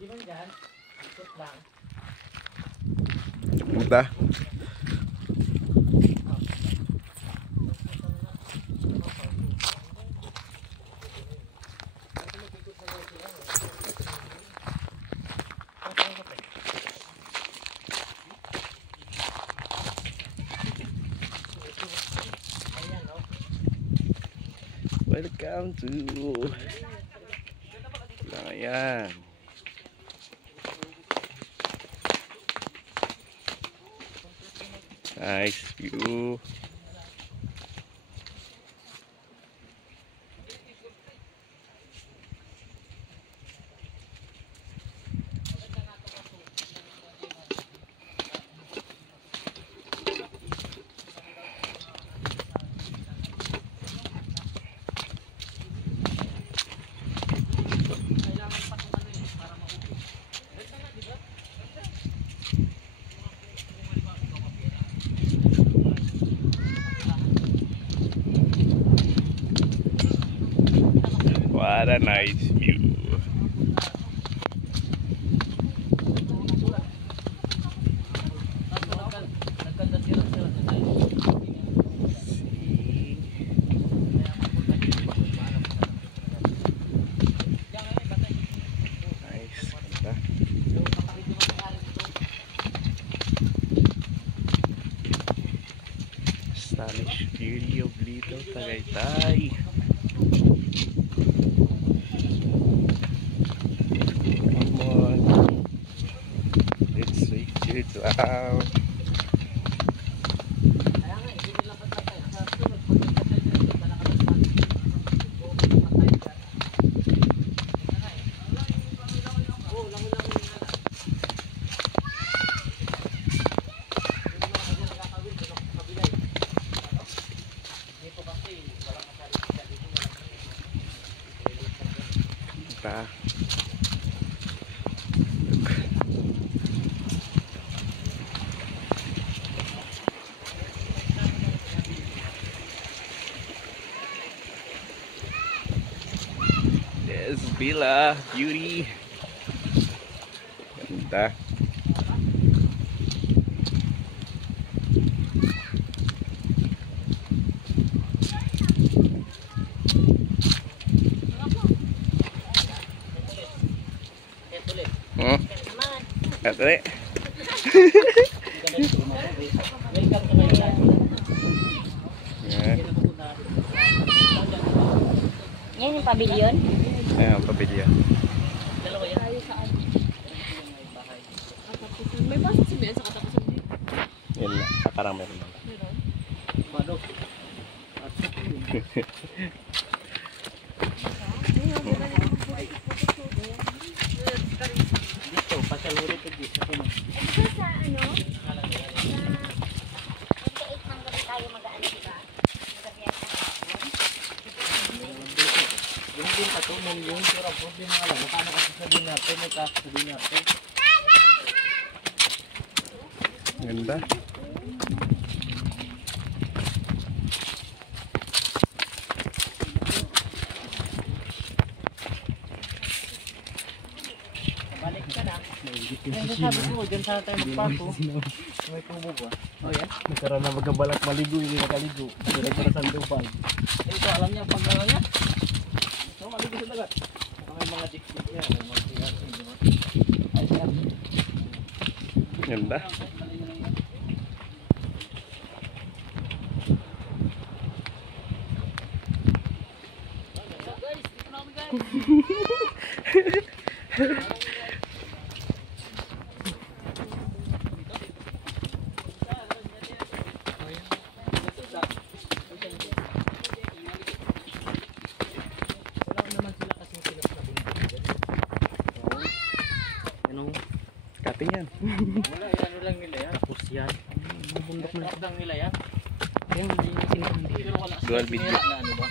Muda. Welcome to Ayan. Nice view. What a nice view. Nice. Stylish beauty of Little Tagaytay. Wow. There's Villa Beauty. Ganda. Ate. Yan yung pavilion? Ayan ang pavilion. Dalawa yan. May pasok si Ben sa katapusan din. Yan lang. Parang meron lang. Meron? Dito, pasyal ulit dito. Ito sa ano? Sa 8 ng gabi tayo mag-ano, diba? Magabi yan sa Yung din pa to, yung sura po, din mga alam. Makano kasi sa dinarte, may kaso sa dinarte. Ganda. Balik ka na. Ay, sabi ko, dyan sana tayo magpato. May tubo ba? Oh, yan? Nagkaroon na magkabalak maligo, hindi nakaligo. Hindi na sa lupal. Eh, ito, alam niya, pag alam niya. So, maligo sa dagat. May mga dik-dik niya. May mga tigas. Ay, siya. Ganda. Kating yan. Wala, ano lang nila yan. Tapos yan. Bundok na lang nila yan. Yan, hindi nyo sinunod. Pero wala sa Dual video. na ano ba?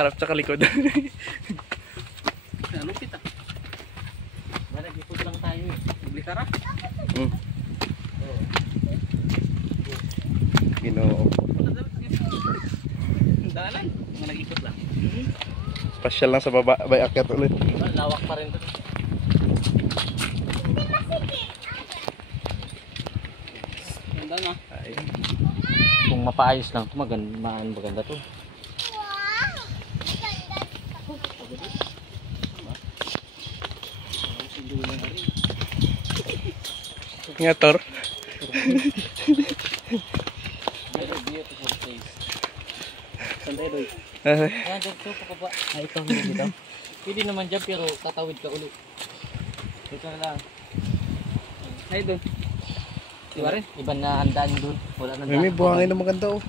Harap sa kalikod. Lupit ah. Wala, gipod lang tayo eh. Maglitara? Ginoo. Daanan. Mga nag-ikot lang. Pasyal lang sa baba, bay akyat ulit. Lawak pa rin to. Ganda na. Ay, Kung mapaayos lang to, maganda to. nga Tor. Very beautiful place. Sandai doy. Ay, Ayan, dito pa. Ay, ito hindi dito. Pwede naman dyan pero tatawid ka ulit. Dito na lang. Ay, doon. Diba rin? Iba na ang daan doon. Wala na may buhangin na maganda oh.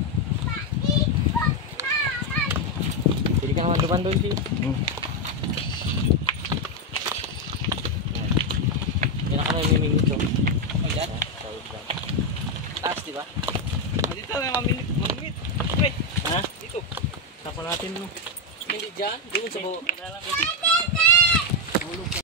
Pwede ka naman duman doon, si. Yan na ka na mimingit to. Ay, dyan? Tawid lang. Taas, diba? Dito na mamingit. Wait. Ha? Dito. Tapan natin mo. Hindi dyan. Doon sa buo.